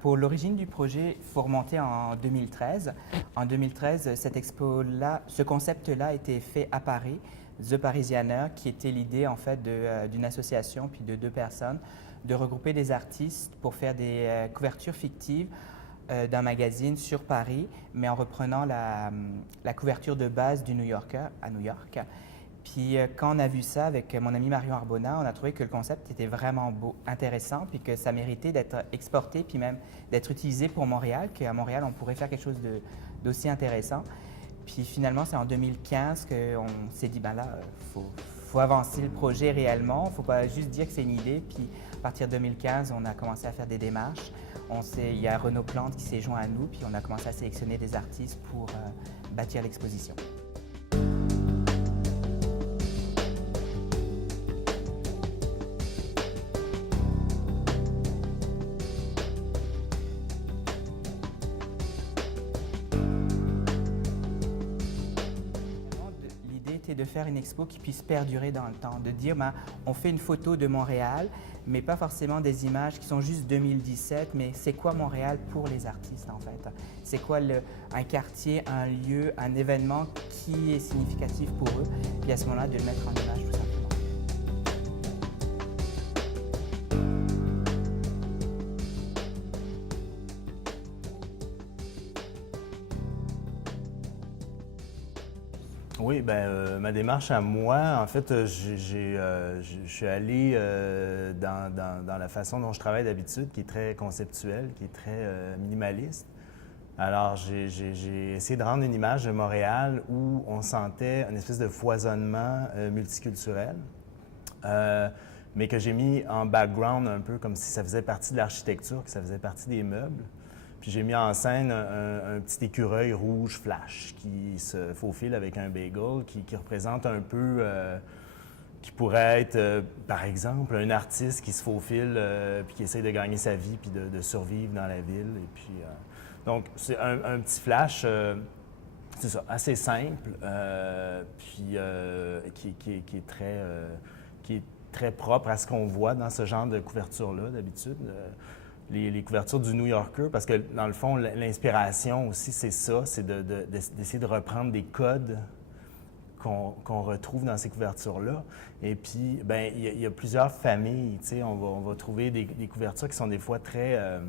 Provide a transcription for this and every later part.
Pour l'origine du projet, il faut remonter en 2013. En 2013, cette expo-là, ce concept-là a été fait à Paris, The Parisianer, qui était l'idée en fait d'une association puis de deux personnes de regrouper des artistes pour faire des couvertures fictives d'un magazine sur Paris, mais en reprenant la couverture de base du New Yorker à New York. Puis quand on a vu ça avec mon ami Marion Arbona, on a trouvé que le concept était vraiment beau, intéressant, puis que ça méritait d'être exporté, puis même d'être utilisé pour Montréal, qu'à Montréal, on pourrait faire quelque chose d'aussi intéressant. Puis finalement, c'est en 2015 qu'on s'est dit, ben là, faut avancer le projet réellement, il ne faut pas juste dire que c'est une idée. Puis à partir de 2015, on a commencé à faire des démarches. Il y a Renaud Plante qui s'est joint à nous, puis on a commencé à sélectionner des artistes pour bâtir l'exposition. L'idée était de faire une expo qui puisse perdurer dans le temps, de dire on fait une photo de Montréal, mais pas forcément des images qui sont juste 2017, mais c'est quoi Montréal pour les artistes en fait? C'est quoi un quartier, un lieu, un événement qui est significatif pour eux, puis à ce moment-là de le mettre en image tout simplement. Oui, ma démarche à moi, en fait, je suis allé dans la façon dont je travaille d'habitude, qui est très conceptuelle, qui est très minimaliste. Alors, j'ai essayé de rendre une image de Montréal où on sentait une espèce de foisonnement multiculturel, mais que j'ai mis en background un peu comme si ça faisait partie de l'architecture, que ça faisait partie des meubles. Puis j'ai mis en scène un petit écureuil rouge flash qui se faufile avec un bagel, qui représente un peu, qui pourrait être, par exemple, un artiste qui se faufile puis qui essaie de gagner sa vie puis de survivre dans la ville. Et puis, donc, c'est un petit flash, c'est ça, assez simple, puis qui est très propre à ce qu'on voit dans ce genre de couverture-là d'habitude. Les couvertures du New Yorker, parce que dans le fond, l'inspiration aussi, c'est ça, c'est d'essayer de reprendre des codes qu'on retrouve dans ces couvertures-là. Et puis, il y a plusieurs familles, tu sais, on va trouver des couvertures qui sont des fois très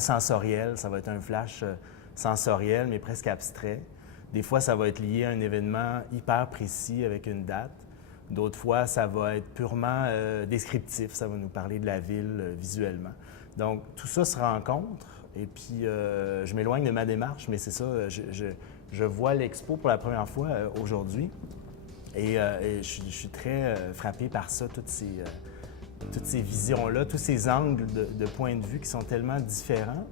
sensorielles. Ça va être un flash sensoriel, mais presque abstrait. Des fois, ça va être lié à un événement hyper précis avec une date. D'autres fois, ça va être purement descriptif, ça va nous parler de la ville visuellement. Donc, tout ça se rencontre et puis je m'éloigne de ma démarche, mais c'est ça, je vois l'expo pour la première fois aujourd'hui et je suis très frappé par ça, toutes ces visions-là, tous ces angles de point de vue qui sont tellement différents,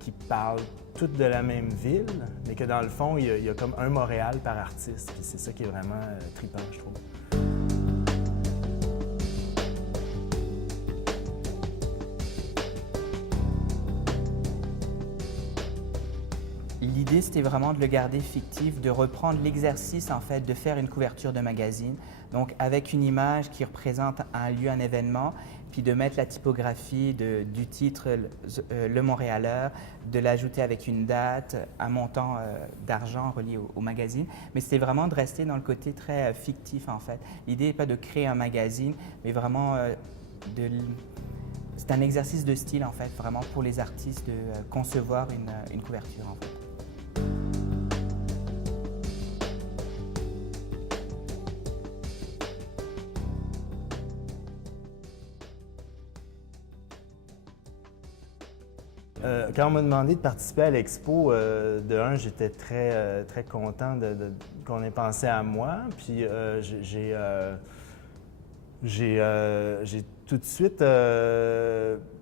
qui parlent toutes de la même ville, mais que dans le fond, il y a comme un Montréal par artiste. Puis c'est ça qui est vraiment trippant, je trouve. L'idée, c'était vraiment de le garder fictif, de reprendre l'exercice, en fait, de faire une couverture de magazine, donc avec une image qui représente un lieu, un événement, puis de mettre la typographie du titre Le Montréaleur, de l'ajouter avec une date, un montant d'argent relié au magazine. Mais c'était vraiment de rester dans le côté très fictif, en fait. L'idée n'est pas de créer un magazine, mais vraiment c'est un exercice de style, en fait, vraiment pour les artistes de concevoir une couverture, en fait. Quand on m'a demandé de participer à l'expo, de un, j'étais très content qu'on ait pensé à moi. Puis j'ai tout de suite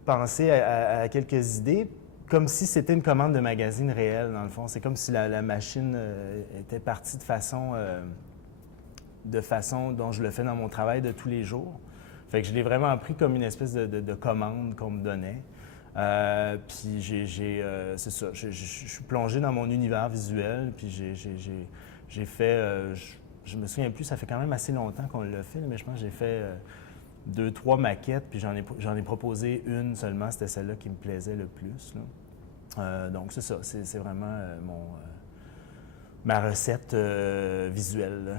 pensé à quelques idées, comme si c'était une commande de magazine réelle, dans le fond. C'est comme si la machine était partie de façon dont je le fais dans mon travail de tous les jours. Fait que je l'ai vraiment pris comme une espèce de commande qu'on me donnait. Puis c'est ça, je suis plongé dans mon univers visuel, puis j'ai fait, je me souviens plus, ça fait quand même assez longtemps qu'on l'a fait, mais je pense que j'ai fait 2, 3 maquettes, puis j'en ai proposé une seulement, c'était celle-là qui me plaisait le plus, là. Donc, c'est ça, c'est vraiment ma recette visuelle, là.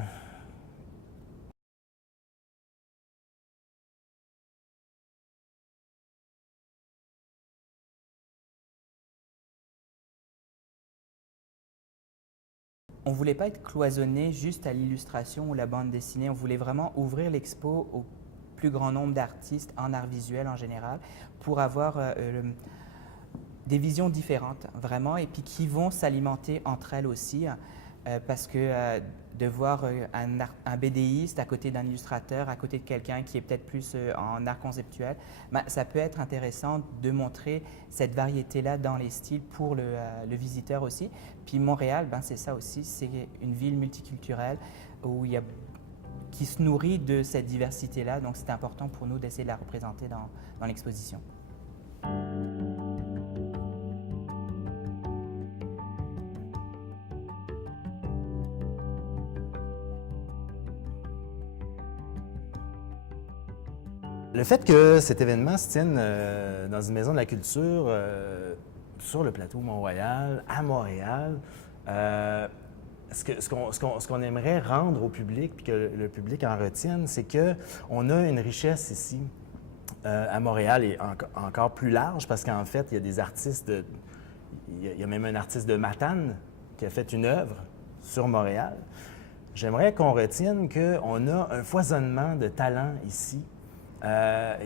On ne voulait pas être cloisonné juste à l'illustration ou la bande dessinée. On voulait vraiment ouvrir l'expo au plus grand nombre d'artistes en art visuel en général pour avoir des visions différentes, vraiment, et puis qui vont s'alimenter entre elles aussi. Parce que de voir un BDiste à côté d'un illustrateur, à côté de quelqu'un qui est peut-être plus en art conceptuel, ben, ça peut être intéressant de montrer cette variété-là dans les styles pour le visiteur aussi. Puis Montréal, ben, c'est ça aussi, c'est une ville multiculturelle où il y a, qui se nourrit de cette diversité-là. Donc c'est important pour nous d'essayer de la représenter dans l'exposition. Le fait que cet événement se tienne dans une maison de la culture sur le plateau Mont-Royal, à Montréal, ce qu'on aimerait rendre au public, puis que le public en retienne, c'est qu'on a une richesse ici à Montréal et encore plus large, parce qu'en fait, il y a des artistes, il y a même un artiste de Matane qui a fait une œuvre sur Montréal. J'aimerais qu'on retienne qu'on a un foisonnement de talents ici,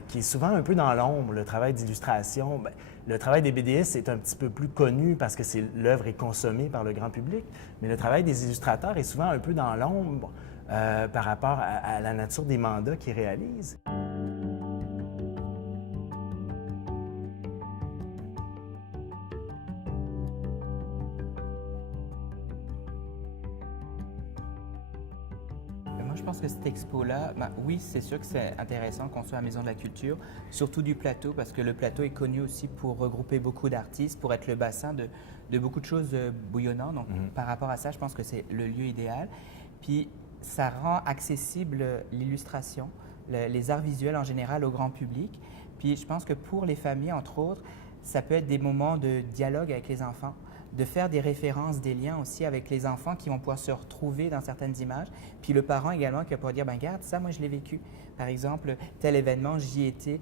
qui est souvent un peu dans l'ombre. Le travail d'illustration, bien, le travail des BDistes est un petit peu plus connu parce que l'œuvre est consommée par le grand public, mais le travail des illustrateurs est souvent un peu dans l'ombre par rapport à la nature des mandats qu'ils réalisent. Moi, je pense que cette expo-là, ben, oui, c'est sûr que c'est intéressant qu'on soit à la Maison de la Culture, surtout du plateau, parce que le plateau est connu aussi pour regrouper beaucoup d'artistes, pour être le bassin de beaucoup de choses bouillonnantes. Donc, par rapport à ça, je pense que c'est le lieu idéal. Puis, ça rend accessible l'illustration, les arts visuels en général au grand public. Puis, je pense que pour les familles, entre autres, ça peut être des moments de dialogue avec les enfants, de faire des références, des liens aussi avec les enfants qui vont pouvoir se retrouver dans certaines images. Puis le parent également qui va pouvoir dire, ben regarde, ça, moi, je l'ai vécu. Par exemple, tel événement, j'y étais.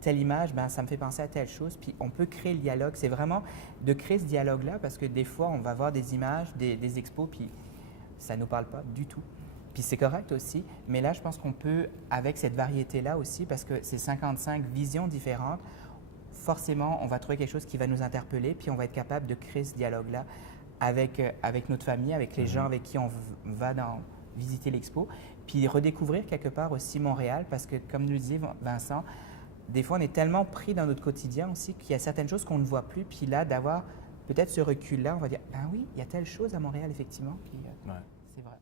Telle image, ben, ça me fait penser à telle chose. Puis on peut créer le dialogue. C'est vraiment de créer ce dialogue-là parce que des fois, on va voir des images, des expos, puis ça ne nous parle pas du tout. Puis c'est correct aussi. Mais là, je pense qu'on peut, avec cette variété-là aussi, parce que c'est 55 visions différentes, forcément, on va trouver quelque chose qui va nous interpeller, puis on va être capable de créer ce dialogue-là avec notre famille, avec les gens avec qui on va visiter l'expo, puis redécouvrir quelque part aussi Montréal, parce que comme nous le disait Vincent, des fois on est tellement pris dans notre quotidien aussi qu'il y a certaines choses qu'on ne voit plus, puis là, d'avoir peut-être ce recul-là, on va dire, ben oui, il y a telle chose à Montréal, effectivement, puis c'est vrai.